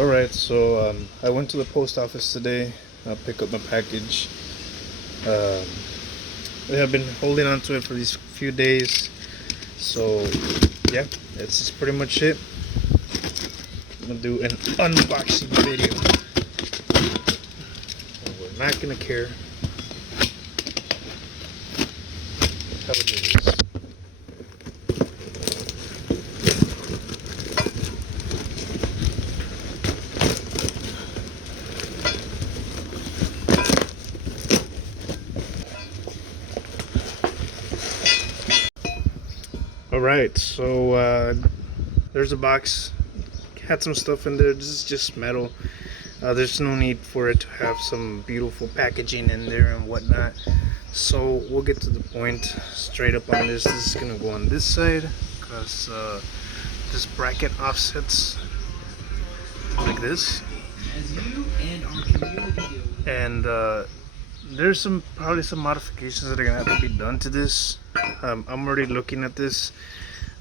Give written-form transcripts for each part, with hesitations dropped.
Alright, so I went to the post office today. Pick up my package. Um, I have been holding on to it for these few days. So, yeah, that's just pretty much it. I'm gonna do an unboxing video. We're not gonna care how it is. Alright, so there's a box. Had some stuff in there. This is just metal. There's no need for it to have some beautiful packaging in there and whatnot. So we'll get to the point straight up on this. This is gonna go on this side because this bracket offsets like this. And there's probably some modifications that are gonna have to be done to this. I'm already looking at this.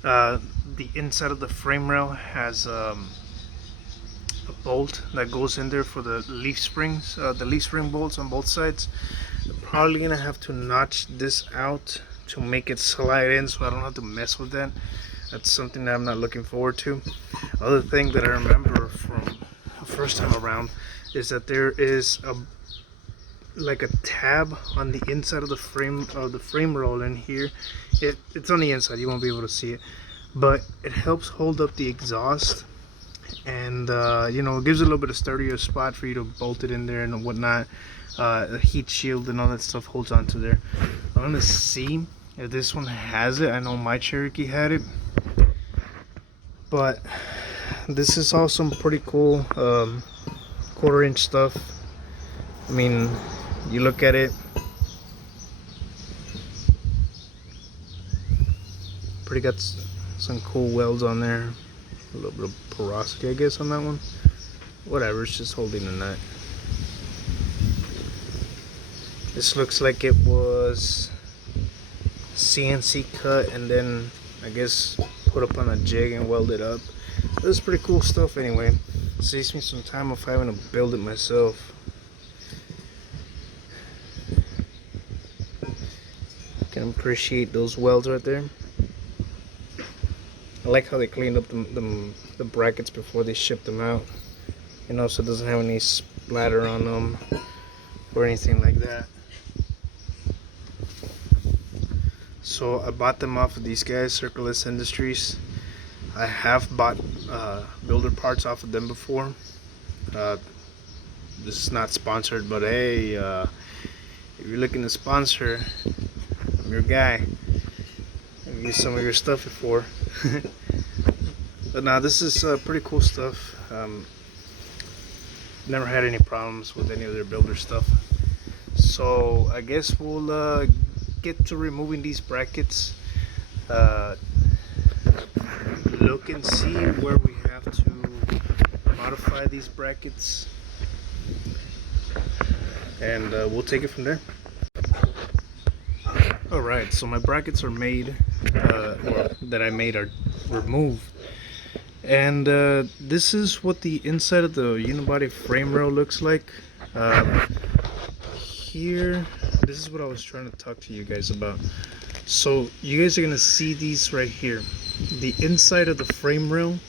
The inside of the frame rail has a bolt that goes in there for the leaf springs, the leaf spring bolts on both sides. I'm probably gonna have to notch this out to make it slide in, so I don't have to mess with that. That's something that I'm not looking forward to. Other thing that I remember from the first time around is that there is like a tab on the inside of the frame roll in here. It's on the inside, you won't be able to see it, but it helps hold up the exhaust, and you know, it gives it a little bit of sturdier spot for you to bolt it in there and whatnot. The heat shield and all that stuff holds onto there. I'm gonna see if this one has it. I know my Cherokee had it, but this is all some pretty cool quarter-inch stuff. I mean, you look at it, pretty got some cool welds on there. A little bit of porosity, I guess, on that one. Whatever, it's just holding a nut. This looks like it was CNC cut and then I guess put up on a jig and welded up. This is pretty cool stuff anyway. It saves me some time of having to build it myself. Can appreciate those welds right there. I like how they cleaned up the brackets before they shipped them out, you know, so it doesn't have any splatter on them or anything like that. So I bought them off of these guys, Circulus Industries. I have bought builder parts off of them before. This is not sponsored, but hey, if you're looking to sponsor, I'm your guy. I'll use some of your stuff before. But now this is pretty cool stuff. Never had any problems with any of their builder stuff. So I guess we'll get to removing these brackets. Look and see where we have to modify these brackets, and we'll take it from there. Alright, so my brackets are made, or that I made are removed, and this is what the inside of the unibody frame rail looks like. Here, this is what I was trying to talk to you guys about. So you guys are gonna see these right here. The inside of the frame rail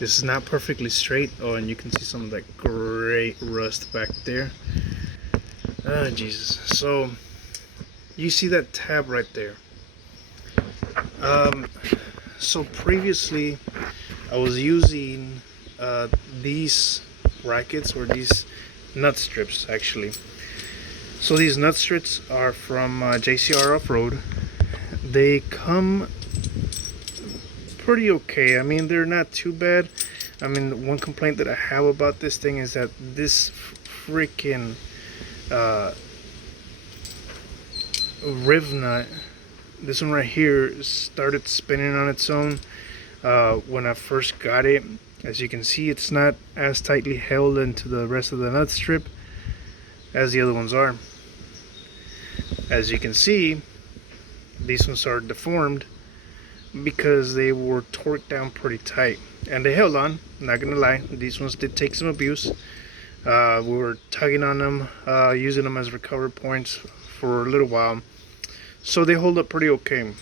is not perfectly straight. Oh, and you can see some of that great rust back there. Oh Jesus. So you see that tab right there. So previously I was using these brackets, or these nut strips actually. So these nut strips are from JCR Off-Road. They come pretty okay. I mean, they're not too bad. I mean, one complaint that I have about this thing is that this freaking riv nut, this one right here, started spinning on its own when I first got it. As you can see, it's not as tightly held into the rest of the nut strip as the other ones are. As you can see, these ones are deformed because they were torqued down pretty tight, and they held on. Not gonna lie, these ones did take some abuse. We were tugging on them, using them as recovery points for a little while, so they hold up pretty okay.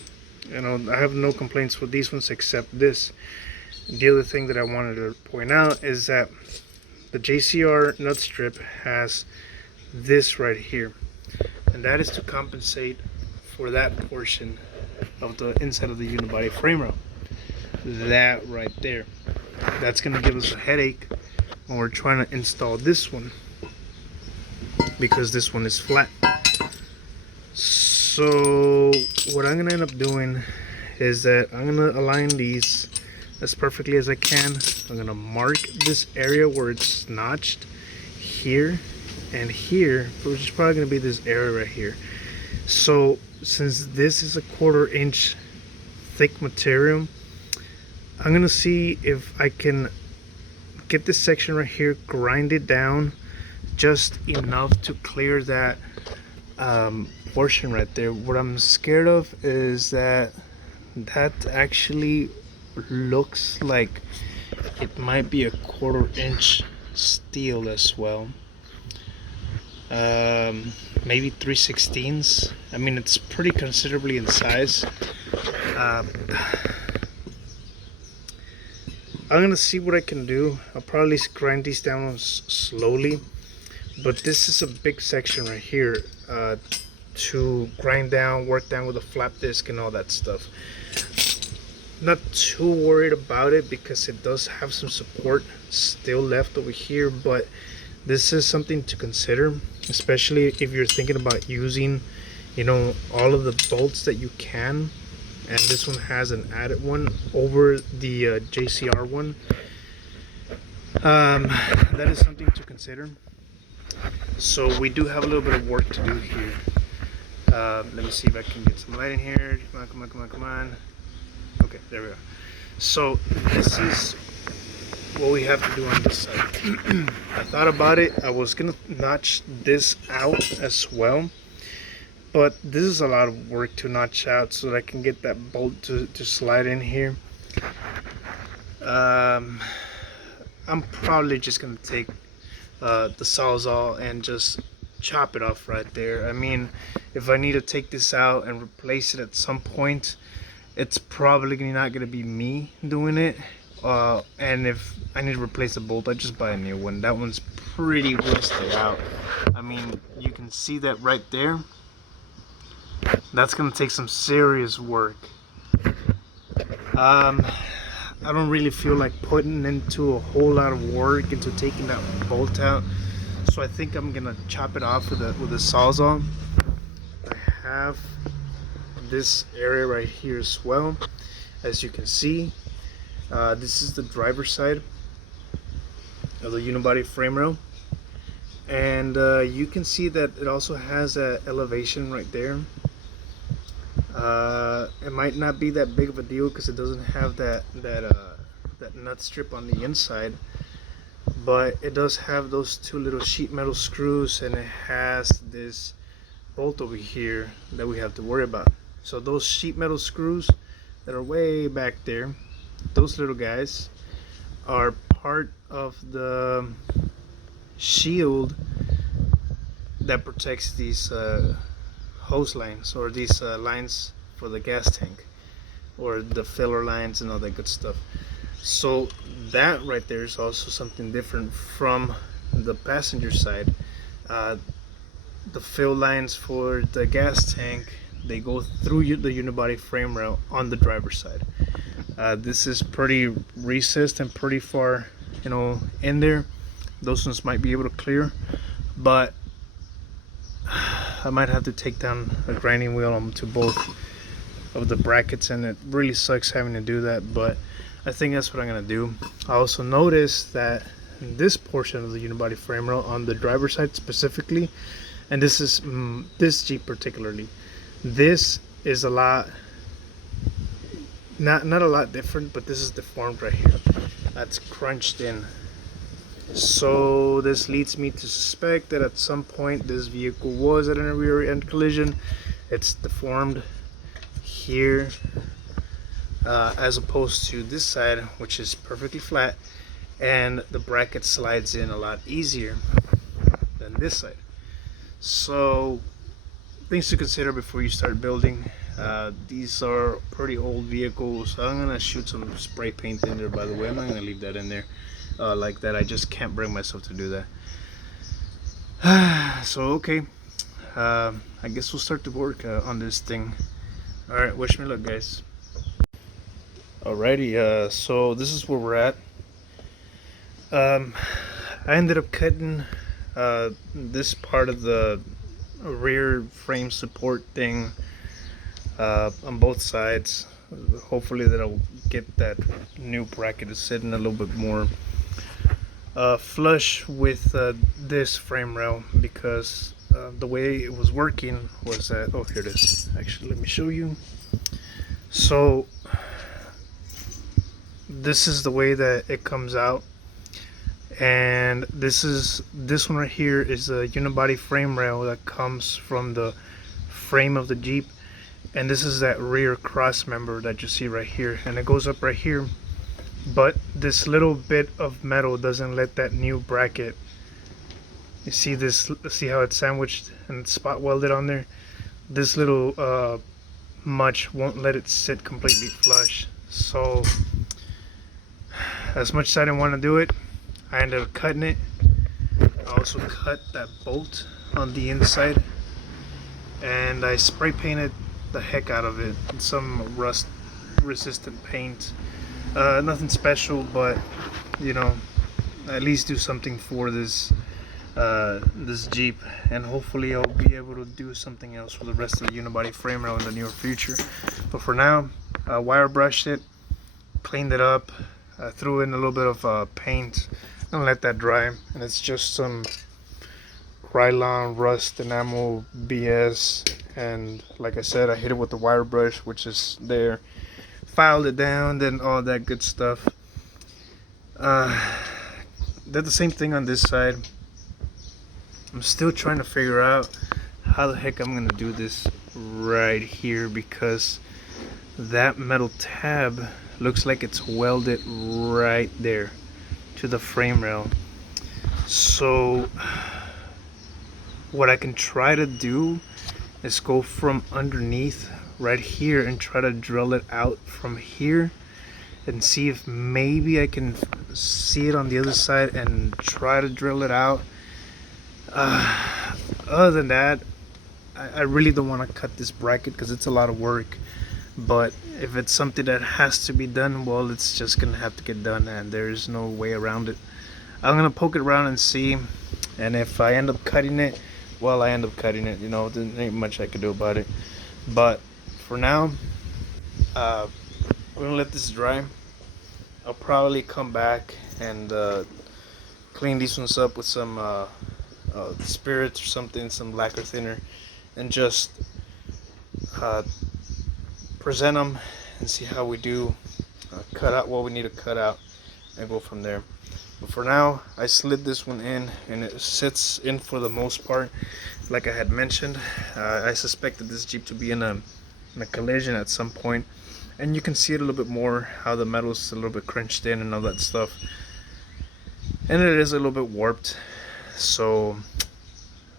You know, I have no complaints with these ones except this. The other thing that I wanted to point out is that the JCR nut strip has this right here, and that is to compensate for that portion of the inside of the unibody frame rail. That right there, that's going to give us a headache when we're trying to install this one, because this one is flat. So what I'm going to end up doing is that I'm going to align these as perfectly as I can. I'm going to mark this area where it's notched here and here, which is probably going to be this area right here. So since this is a 1/4 inch thick material, I'm going to see if I can get this section right here, grind it down just enough to clear that portion right there. What I'm scared of is that actually looks like it might be a 1/4 inch steel as well. Maybe 3/16. I mean, it's pretty considerably in size. I'm gonna see what I can do. I'll probably grind these down slowly, but this is a big section right here to grind down, work down with a flap disc and all that stuff. Not too worried about it because it does have some support still left over here, but this is something to consider, especially if you're thinking about using, you know, all of the bolts that you can. And this one has an added one over the JCR one. That is something to consider. So we do have a little bit of work to do here. Let me see if I can get some light in here. Come on, come on, come on, come on. Okay, there we go. So this is what we have to do on this side. I thought about it. I was gonna notch this out as well, but this is a lot of work to notch out so that I can get that bolt to slide in here. I'm probably just gonna take the Sawzall and just chop it off right there. I mean, if I need to take this out and replace it at some point, it's probably not gonna be me doing it. And if I need to replace a bolt, I just buy a new one. That one's pretty rusted out. I mean, you can see that right there. That's gonna take some serious work. I don't really feel like putting into a whole lot of work into taking that bolt out, so I think I'm gonna chop it off with a Sawzall. I have this area right here as well. As you can see, this is the driver's side of the unibody frame rail, and you can see that it also has an elevation right there. It might not be that big of a deal because it doesn't have that nut strip on the inside, but it does have those two little sheet metal screws, and it has this bolt over here that we have to worry about. So those sheet metal screws that are way back there, those little guys, are part of the shield that protects these hose lines, or these lines for the gas tank, or the filler lines and all that good stuff. So that right there is also something different from the passenger side. The fill lines for the gas tank, they go through the unibody frame rail on the driver's side. This is pretty recessed and pretty far, you know, in there. Those ones might be able to clear, but I might have to take down a grinding wheel onto both of the brackets, and it really sucks having to do that, but I think that's what I'm gonna do. I also noticed that in this portion of the unibody frame rail on the driver's side specifically, and this is this Jeep particularly, this is a lot, not a lot different, but this is deformed right here. That's crunched in. So this leads me to suspect that at some point this vehicle was at a rear end collision. It's deformed here. as opposed to this side, which is perfectly flat, and the bracket slides in a lot easier than this side. So things to consider before you start building. These are pretty old vehicles. I'm gonna shoot some spray paint in there, by the way. I'm not gonna leave that in there like that. I just can't bring myself to do that. So okay, I guess we'll start to work on this thing. All right, wish me luck, guys. Alrighty, so this is where we're at. I ended up cutting this part of the rear frame support thing on both sides. Hopefully that'll get that new bracket to sit in a little bit more flush with this frame rail, because the way it was working was that, oh, here it is. Actually, let me show you. So this is the way that it comes out, and this one right here is a unibody frame rail that comes from the frame of the Jeep, and this is that rear cross member that you see right here, and it goes up right here. But this little bit of metal doesn't let that new bracket, you see this, see how it's sandwiched and spot welded on there, this little much won't let it sit completely flush. So as much as I didn't want to do it, I ended up cutting it. I also cut that bolt on the inside, and I spray painted the heck out of it. Some rust resistant paint. Nothing special, but you know, at least do something for this this Jeep, and hopefully I'll be able to do something else for the rest of the unibody frame rail in the near future. But for now, wire brushed it, cleaned it up, threw in a little bit of paint and let that dry, and it's just some Krylon rust enamel BS, and like I said, I hit it with the wire brush, which is there, filed it down, then all that good stuff. Did the same thing on this side. I'm still trying to figure out how the heck I'm gonna do this right here, because that metal tab looks like it's welded right there to the frame rail. So what I can try to do is go from underneath right here and try to drill it out from here, and see if maybe I can see it on the other side and try to drill it out. Other than that, I really don't want to cut this bracket because it's a lot of work. But if it's something that has to be done, well, it's just gonna have to get done, and there's no way around it. I'm gonna poke it around and see, and if I end up cutting it, well, I end up cutting it. You know, there ain't much I can do about it. But for now, I'm gonna let this dry. I'll probably come back and clean these ones up with some spirits or something, some lacquer thinner, and just present them and see how we do, cut out what we need to cut out, and go from there. But for now, I slid this one in, and it sits in for the most part. Like I had mentioned, I suspected this Jeep to be in a collision at some point, and you can see it a little bit more, how the metal's a little bit crunched in and all that stuff, and it is a little bit warped. So,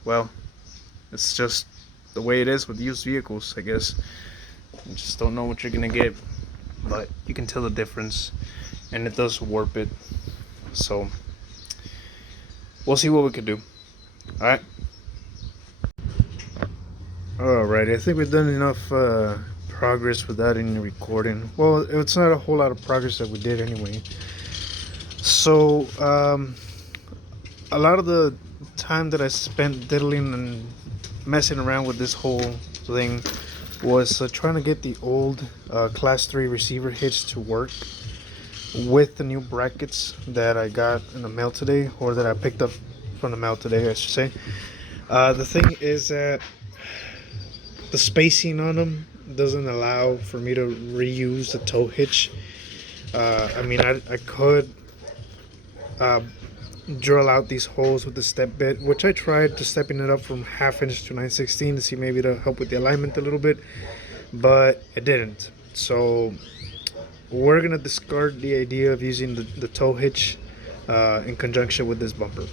well, it's just the way it is with used vehicles, I guess. You just don't know what you're gonna get, but you can tell the difference, and it does warp it. So we'll see what we can do. Alright, I think we've done enough progress without any recording. Well, it's not a whole lot of progress that we did anyway. So a lot of the time that I spent diddling and messing around with this whole thing was trying to get the old class 3 receiver hitch to work with the new brackets that I got in the mail today, or that I picked up from the mail today, I should say. The thing is that the spacing on them doesn't allow for me to reuse the tow hitch. I mean, I could drill out these holes with the step bit, which I tried to stepping it up from 1/2 inch to 9/16 to see maybe to help with the alignment a little bit, but it didn't. So we're gonna discard the idea of using the tow hitch in conjunction with this bumper.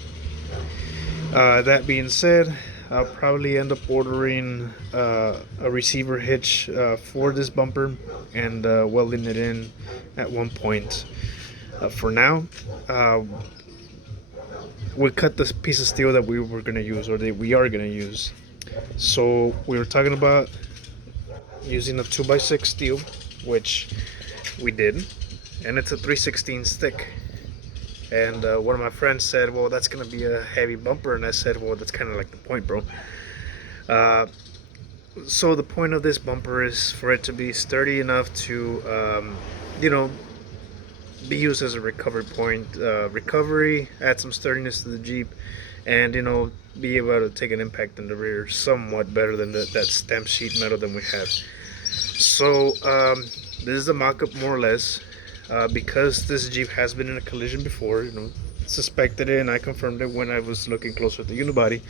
That being said, I'll probably end up ordering a receiver hitch for this bumper and welding it in at one point. For now, we cut this piece of steel that we were gonna use, or that we are gonna use. So we were talking about using a 2x6 steel, which we did, and it's a 3/16 thick. And one of my friends said, well, that's gonna be a heavy bumper, and I said, well, that's kind of like the point, bro. So the point of this bumper is for it to be sturdy enough to you know, be used as a recovery point, add some sturdiness to the Jeep, and you know, be able to take an impact in the rear somewhat better than that stamp sheet metal that we have. So this is the mock-up more or less. Because this Jeep has been in a collision before, you know, suspected it, and I confirmed it when I was looking closer at the unibody.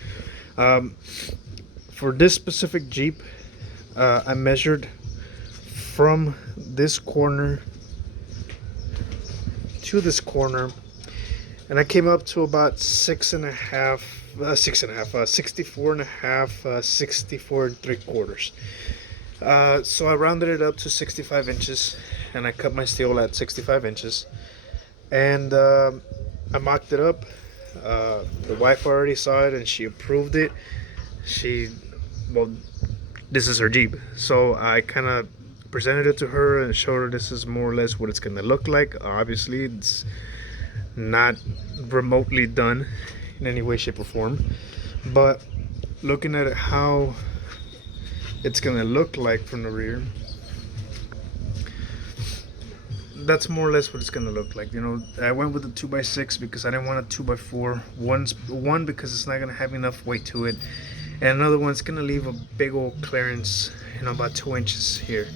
For this specific Jeep, I measured from this corner to this corner, and I came up to about 64 3/4. So I rounded it up to 65 inches, and I cut my steel at 65 inches, and I mocked it up. The wife already saw it and she approved it. Well, this is her Jeep, so I kind of presented it to her and showed her this is more or less what it's gonna look like. Obviously it's not remotely done in any way, shape, or form, but looking at it, how it's gonna look like from the rear, that's more or less what it's gonna look like. You know, I went with the 2x6 because I didn't want a 2x4. One because it's not gonna have enough weight to it, and another one, it's gonna leave a big old clearance, you know, about 2 inches here.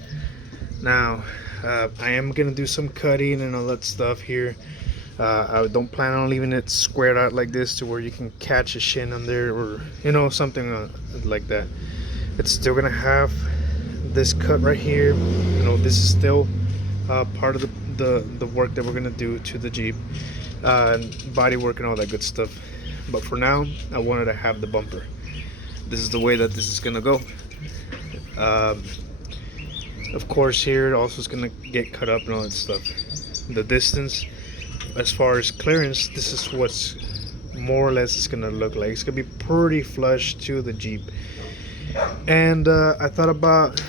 Now I am gonna do some cutting and all that stuff here. I don't plan on leaving it squared out like this to where you can catch a shin on there, or you know, something like that. It's still gonna have this cut right here. You know, this is still part of the work that we're gonna do to the Jeep, body work and all that good stuff. But for now, I wanted to have the bumper. This is the way that this is gonna go. Of course, here also is gonna get cut up and all that stuff. The distance, as far as clearance, this is what's more or less it's gonna look like. It's gonna be pretty flush to the Jeep. And I thought about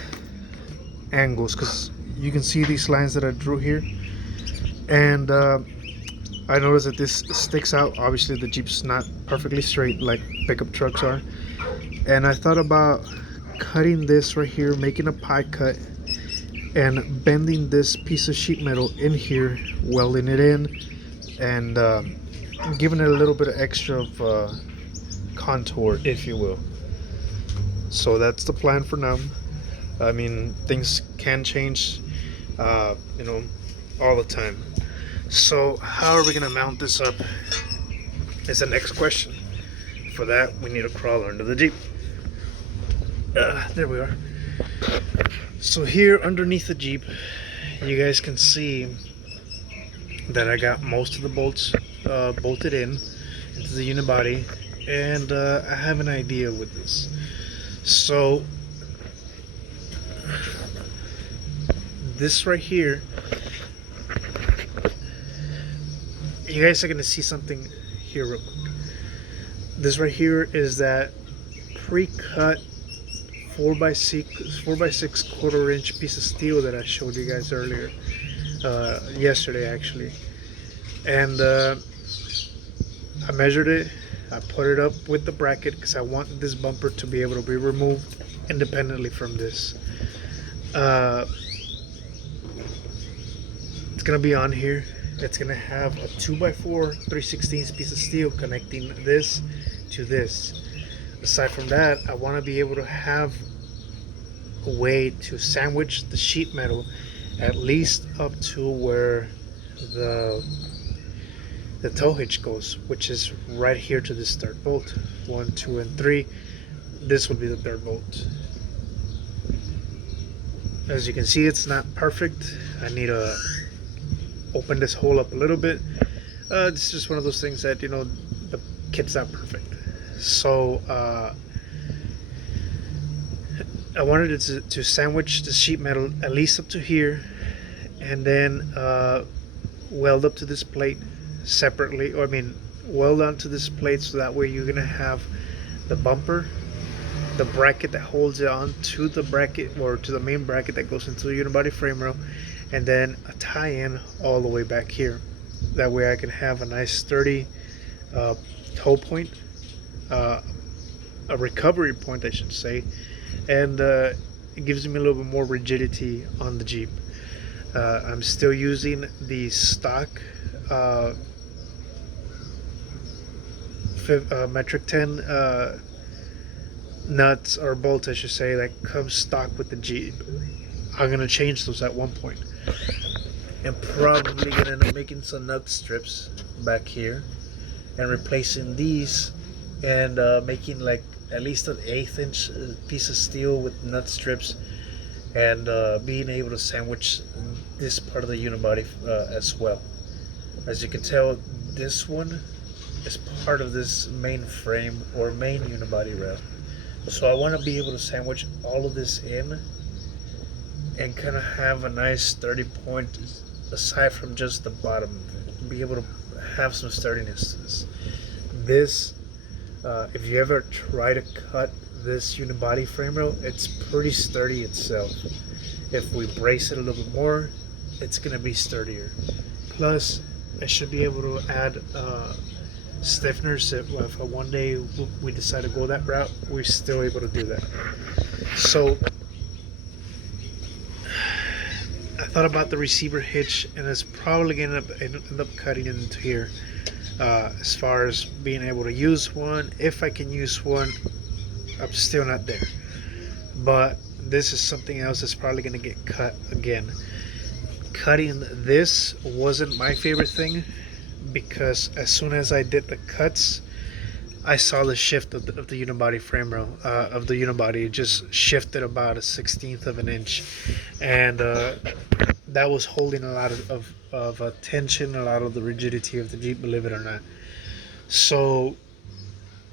angles, because you can see these lines that I drew here, and I noticed that this sticks out. Obviously the Jeep's not perfectly straight like pickup trucks are, and I thought about cutting this right here, making a pie cut, and bending this piece of sheet metal in here, welding it in, and giving it a little bit of extra of contour, if you will. So that's the plan for now. I mean, things can change, you know, all the time. So how are we gonna mount this up is the next question. For that, we need a crawler under the Jeep. There we are. So here underneath the Jeep, you guys can see that I got most of the bolts bolted in into the unibody, and I have an idea with this. So this right here, you guys are gonna see something here real quick. This right here is that pre-cut 4x6 1/4-inch piece of steel that I showed you guys earlier, yesterday actually. And I measured it, I put it up with the bracket because I want this bumper to be able to be removed independently from this. It's gonna be on here. It's gonna have a 2x4 3/16 piece of steel connecting this to this. Aside from that, I want to be able to have a way to sandwich the sheet metal at least up to where the tow hitch goes, which is right here to this third bolt. 1, 2, and 3. This will be the third bolt. As you can see, it's not perfect. I need to open this hole up a little bit. This is just one of those things that, you know, the kit's not perfect. So I wanted to sandwich the sheet metal at least up to here, and then weld up to this plate separately, or I mean weld onto this plate, so that way you're gonna have the bumper, the bracket that holds it on to the bracket, or to the main bracket that goes into the unibody frame rail, and then a tie-in all the way back here. That way I can have a nice sturdy toe point, a recovery point I should say, and it gives me a little bit more rigidity on the Jeep. I'm still using the stock metric 10 nuts, or bolts I should say, that come stock with the Jeep. I'm gonna change those at one point, and probably gonna end up making some nut strips back here and replacing these, and making like at least an 1/8 inch piece of steel with nut strips, and being able to sandwich this part of the unibody as well. As you can tell, this one is part of this main frame or main unibody rail, so I want to be able to sandwich all of this in and kind of have a nice sturdy point aside from just the bottom, be able to have some sturdiness to this. This if you ever try to cut this unibody frame rail, it's pretty sturdy itself. If we brace it a little bit more, it's gonna be sturdier. Plus I should be able to add stiffeners if one day we decide to go that route, we're still able to do that. So I thought about the receiver hitch, and it's probably gonna end up cutting into here. As far as being able to use one, if I can use one, I'm still not there. But this is something else that's probably gonna get cut again. Cutting this wasn't my favorite thing, because as soon as I did the cuts, I saw the shift of the unibody frame rail, of the unibody. It just shifted about a 1/16 of an inch, and that was holding a lot of tension, a lot of the rigidity of the Jeep, believe it or not. So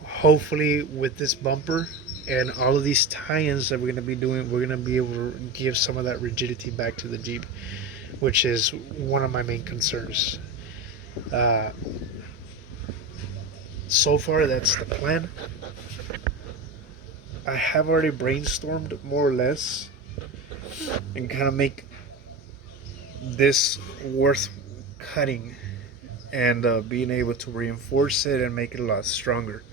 hopefully with this bumper and all of these tie-ins that we're going to be doing, we're going to be able to give some of that rigidity back to the Jeep, which is one of my main concerns. So far that's the plan. I have already brainstormed more or less and kind of make this worth cutting, and being able to reinforce it and make it a lot stronger.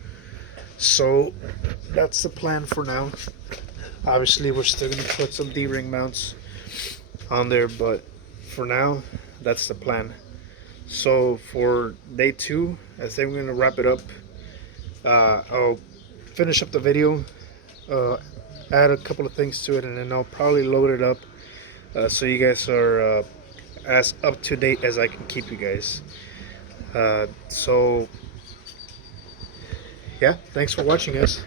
So that's the plan for now. Obviously we're still going to put some D-ring mounts on there, but for now that's the plan. So for day 2, I think we're going to wrap it up. I'll finish up the video, add a couple of things to it, and then I'll probably load it up so you guys are as up to date as I can keep you guys. So yeah, thanks for watching, guys.